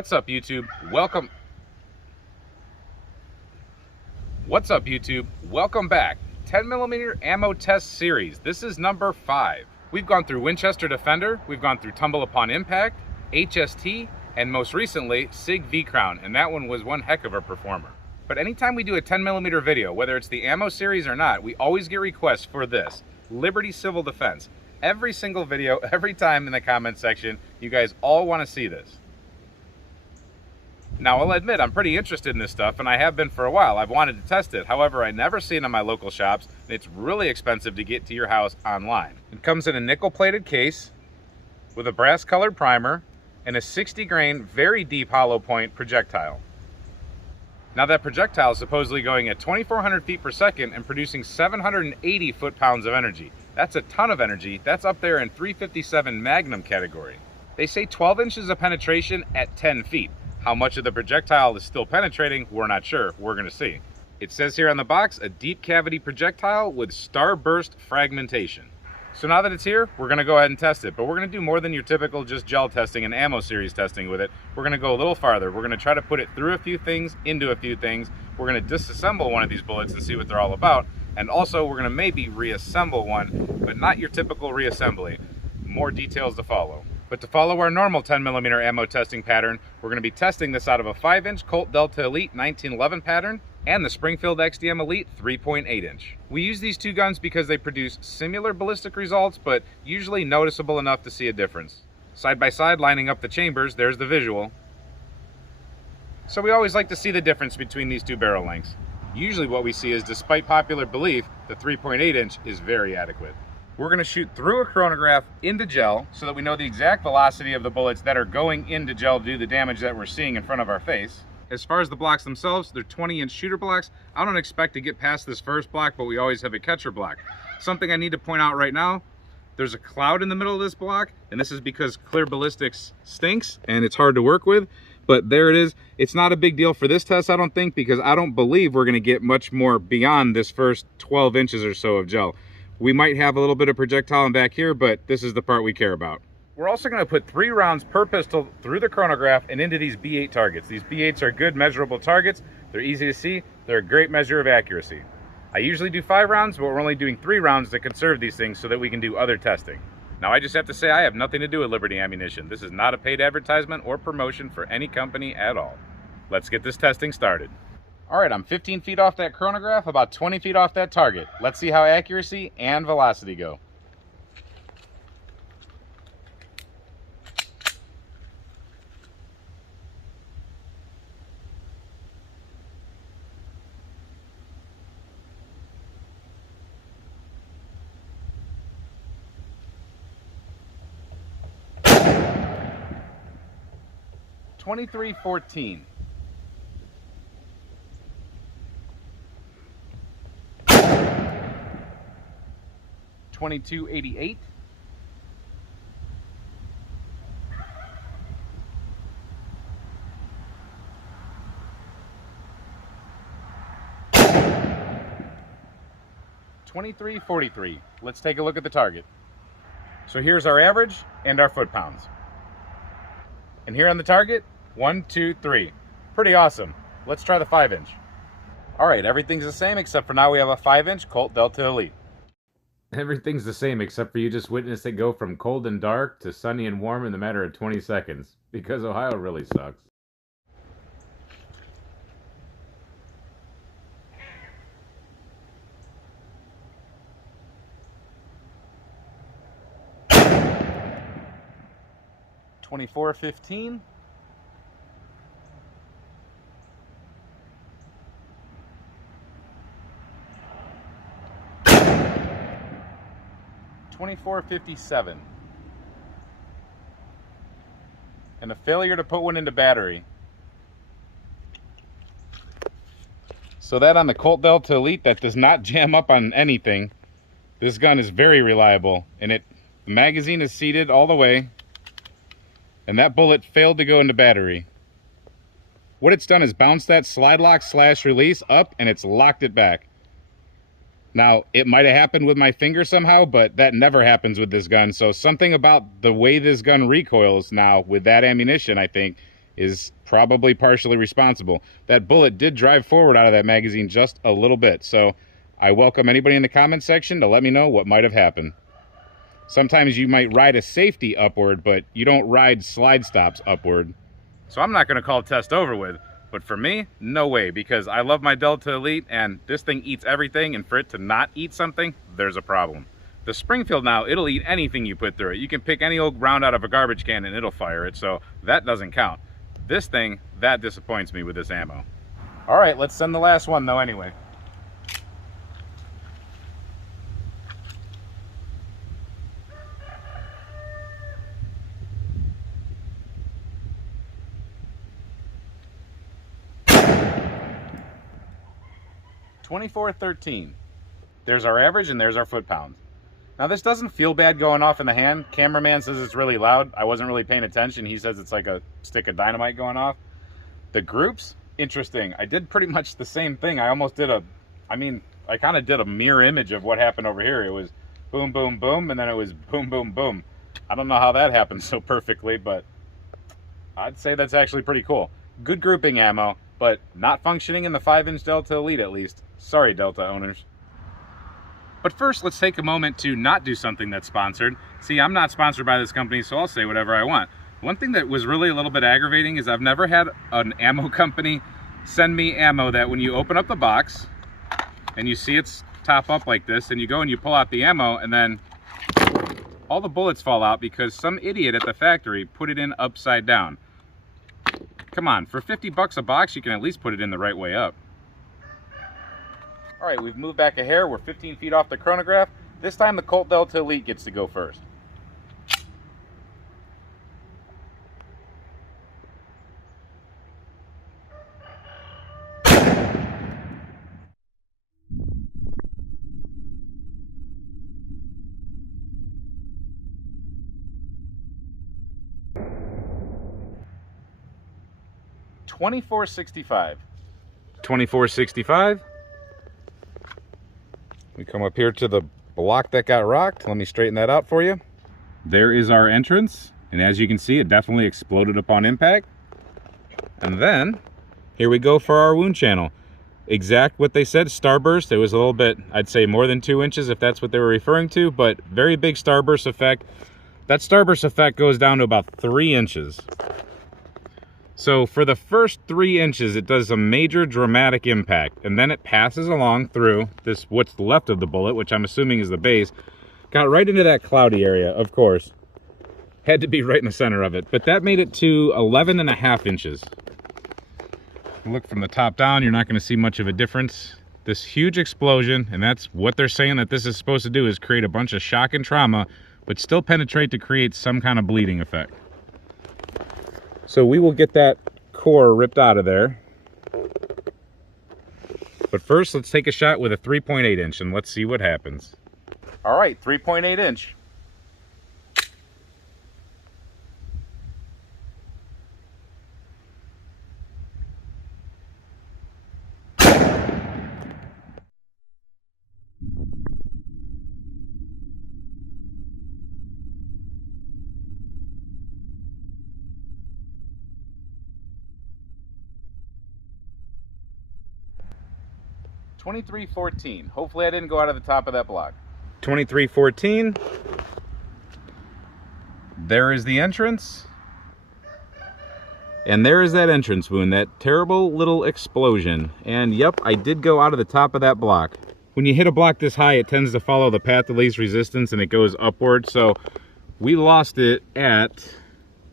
What's up, YouTube? Welcome back. 10mm ammo test series. This is number 5. We've gone through Winchester Defender, we've gone through Tumble Upon Impact, HST, and most recently, SIG V-Crown, and that one was one heck of a performer. But anytime we do a 10mm video, whether it's the ammo series or not, we always get requests for this, Liberty Civil Defense. Every single video, every time in the comment section, you guys all want to see this. Now, I'll admit, I'm pretty interested in this stuff, and I have been for a while. I've wanted to test it. However, I never see it in my local shops, and it's really expensive to get to your house online. It comes in a nickel-plated case with a brass-colored primer and a 60-grain, very deep hollow point projectile. Now, that projectile is supposedly going at 2,400 feet per second and producing 780 foot-pounds of energy. That's a ton of energy. That's up there in 357 Magnum category. They say 12 inches of penetration at 10 feet. How much of the projectile is still penetrating, we're not sure. We're going to see. It says here on the box, a deep cavity projectile with starburst fragmentation. So now that it's here, we're going to go ahead and test it. But we're going to do more than your typical just gel testing and ammo series testing with it. We're going to go a little farther. We're going to try to put it through a few things, into a few things. We're going to disassemble one of these bullets and see what they're all about. And also, we're going to maybe reassemble one, but not your typical reassembly. More details to follow. But to follow our normal 10mm ammo testing pattern, we're going to be testing this out of a 5-inch Colt Delta Elite 1911 pattern and the Springfield XDM Elite 3.8-inch. We use these two guns because they produce similar ballistic results, but usually noticeable enough to see a difference. Side by side, lining up the chambers, there's the visual. So we always like to see the difference between these two barrel lengths. Usually what we see is, despite popular belief, the 3.8-inch is very adequate. We're going to shoot through a chronograph into gel so that we know the exact velocity of the bullets that are going into gel to do the damage that we're seeing in front of our face. As far as the blocks themselves, they're 20-inch shooter blocks. I don't expect to get past this first block, but we always have a catcher block. Something I need to point out right now, there's a cloud in the middle of this block, and this is because clear ballistics stinks and it's hard to work with. But there it is. It's not a big deal for this test, I don't think, because I don't believe we're going to get much more beyond this first 12 inches or so of gel. We might have a little bit of projectile in back here, but this is the part we care about. We're also going to put 3 rounds per pistol through the chronograph and into these B8 targets. These B8s are good measurable targets. They're easy to see. They're a great measure of accuracy. I usually do 5 rounds, but we're only doing 3 rounds to conserve these things so that we can do other testing. Now, I just have to say I have nothing to do with Liberty Ammunition. This is not a paid advertisement or promotion for any company at all. Let's get this testing started. All right, I'm 15 feet off that chronograph, about 20 feet off that target. Let's see how accuracy and velocity go. .2314. 2288. 2343. Let's take a look at the target. So here's our average and our foot-pounds. And here on the target, 1, 2, 3. Pretty awesome. Let's try the 5-inch. All right, everything's the same except for now we have a 5-inch Colt Delta Elite. Everything's the same except for you just witnessed it go from cold and dark to sunny and warm in the matter of 20 seconds. Because Ohio really sucks. .2415. 2457. And a failure to put one into battery. So that on the Colt Delta Elite, that does not jam up on anything. This gun is very reliable, and the magazine is seated all the way, and that bullet failed to go into battery. What it's done is bounce that slide lock / release up, and it's locked it back. Now, it might have happened with my finger somehow, but that never happens with this gun. So something about the way this gun recoils now with that ammunition, I think, is probably partially responsible. That bullet did drive forward out of that magazine just a little bit, so I welcome anybody in the comment section to let me know what might have happened. Sometimes you might ride a safety upward, but you don't ride slide stops upward. So I'm not going to call test over with, but for me, no way, because I love my Delta Elite and this thing eats everything, and for it to not eat something, there's a problem. The Springfield now, it'll eat anything you put through it. You can pick any old round out of a garbage can and it'll fire it, so that doesn't count. This thing, that disappoints me with this ammo. All right, let's send the last one though anyway. .24-13. There's our average and there's our foot-pounds. Now this doesn't feel bad going off in the hand. Cameraman says it's really loud. I wasn't really paying attention. He says it's like a stick of dynamite going off. The groups, interesting. I did pretty much the same thing. I almost did I kind of did a mirror image of what happened over here. It was boom, boom, boom, and then it was boom, boom, boom. I don't know how that happened so perfectly, but I'd say that's actually pretty cool. Good grouping ammo, but not functioning in the 5-inch Delta Elite at least. Sorry, Delta owners. But first, let's take a moment to not do something that's sponsored. See, I'm not sponsored by this company, so I'll say whatever I want. One thing that was really a little bit aggravating is I've never had an ammo company send me ammo that when you open up the box and you see it's top up like this, and you go and you pull out the ammo, and then all the bullets fall out because some idiot at the factory put it in upside down. Come on, for 50 bucks a box, you can at least put it in the right way up. All right, we've moved back a hair. We're 15 feet off the chronograph. This time the Colt Delta Elite gets to go first. .24-65. 24-65. We come up here to the block that got rocked. Let me straighten that out for you. There is our entrance, and as you can see, it definitely exploded upon impact. And then here we go for our wound channel. Exact what they said, starburst. It was a little bit, I'd say more than 2 inches if that's what they were referring to, but very big starburst effect. That starburst effect goes down to about 3 inches. So for the first 3 inches, it does a major dramatic impact, and then it passes along through this, what's left of the bullet, which I'm assuming is the base, got right into that cloudy area, of course. Had to be right in the center of it, but that made it to 11.5 inches. Look from the top down, you're not going to see much of a difference. This huge explosion, and that's what they're saying that this is supposed to do, is create a bunch of shock and trauma, but still penetrate to create some kind of bleeding effect. So we will get that core ripped out of there. But first, let's take a shot with a 3.8 inch and let's see what happens. All right, 3.8 inch. .23-14. Hopefully I didn't go out of the top of that block. 23-14. There is the entrance. And there is that entrance wound, that terrible little explosion. And yep, I did go out of the top of that block. When you hit a block this high, it tends to follow the path of least resistance and it goes upward. So we lost it at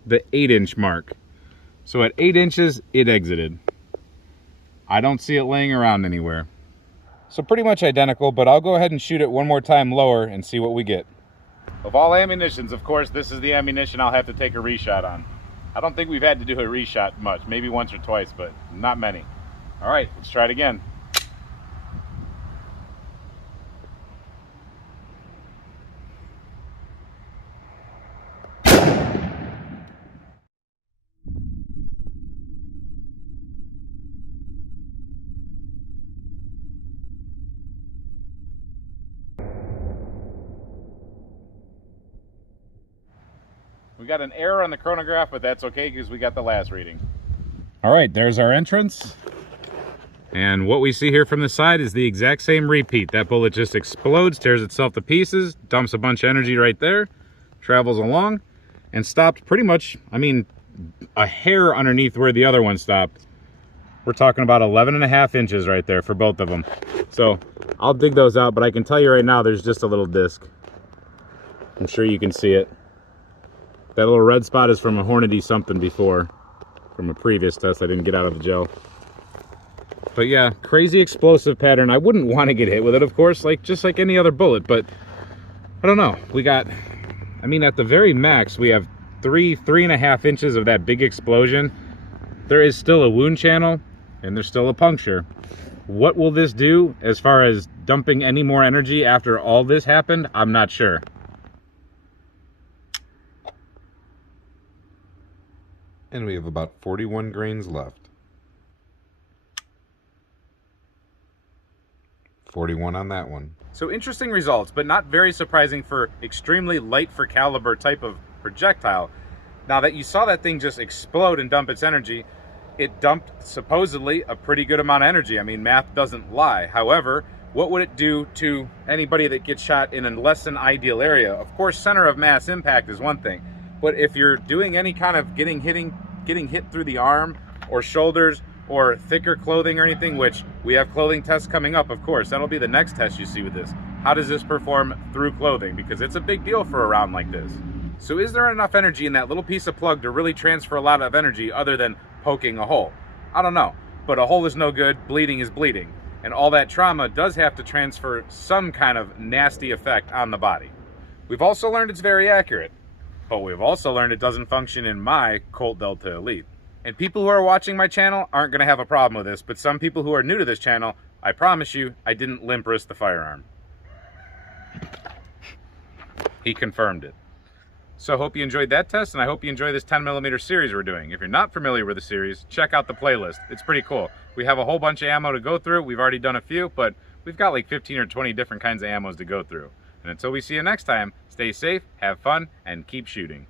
the 8-inch mark. So at 8 inches, it exited. I don't see it laying around anywhere. So pretty much identical, but I'll go ahead and shoot it one more time lower and see what we get. Of all ammunitions, of course, this is the ammunition I'll have to take a reshot on. I don't think we've had to do a reshot much, maybe once or twice, but not many. All right, let's try it again. We got an error on the chronograph, but that's okay because we got the last reading. All right, there's our entrance. And what we see here from the side is the exact same repeat. That bullet just explodes, tears itself to pieces, dumps a bunch of energy right there, travels along, and stopped pretty much, I mean, a hair underneath where the other one stopped. We're talking about 11.5 inches right there for both of them. So I'll dig those out, but I can tell you right now there's just a little disc. I'm sure you can see it. That little red spot is from a Hornady something before, from a previous test I didn't get out of the gel. But yeah, crazy explosive pattern. I wouldn't want to get hit with it, of course, just like any other bullet, but I don't know. We got, I mean, at the very max, we have 3.5 inches of that big explosion. There is still a wound channel, and there's still a puncture. What will this do as far as dumping any more energy after all this happened? I'm not sure. And we have about 41 grains left. 41 on that one. So interesting results, but not very surprising for extremely light for caliber type of projectile. Now that you saw that thing just explode and dump its energy, it dumped supposedly a pretty good amount of energy. I mean, math doesn't lie. However, what would it do to anybody that gets shot in a less than ideal area? Of course, center of mass impact is one thing, but if you're doing any kind of getting hit through the arm or shoulders or thicker clothing or anything, which we have clothing tests coming up, of course, that'll be the next test you see with this. How does this perform through clothing? Because it's a big deal for a round like this. So is there enough energy in that little piece of plug to really transfer a lot of energy other than poking a hole? I don't know, but a hole is no good, bleeding is bleeding. And all that trauma does have to transfer some kind of nasty effect on the body. We've also learned it's very accurate, but we've also learned it doesn't function in my Colt Delta Elite. And people who are watching my channel aren't going to have a problem with this, but some people who are new to this channel, I promise you, I didn't limp wrist the firearm. He confirmed it. So I hope you enjoyed that test, and I hope you enjoy this 10mm series we're doing. If you're not familiar with the series, check out the playlist. It's pretty cool. We have a whole bunch of ammo to go through. We've already done a few, but we've got like 15 or 20 different kinds of ammos to go through. And until we see you next time, stay safe, have fun, and keep shooting.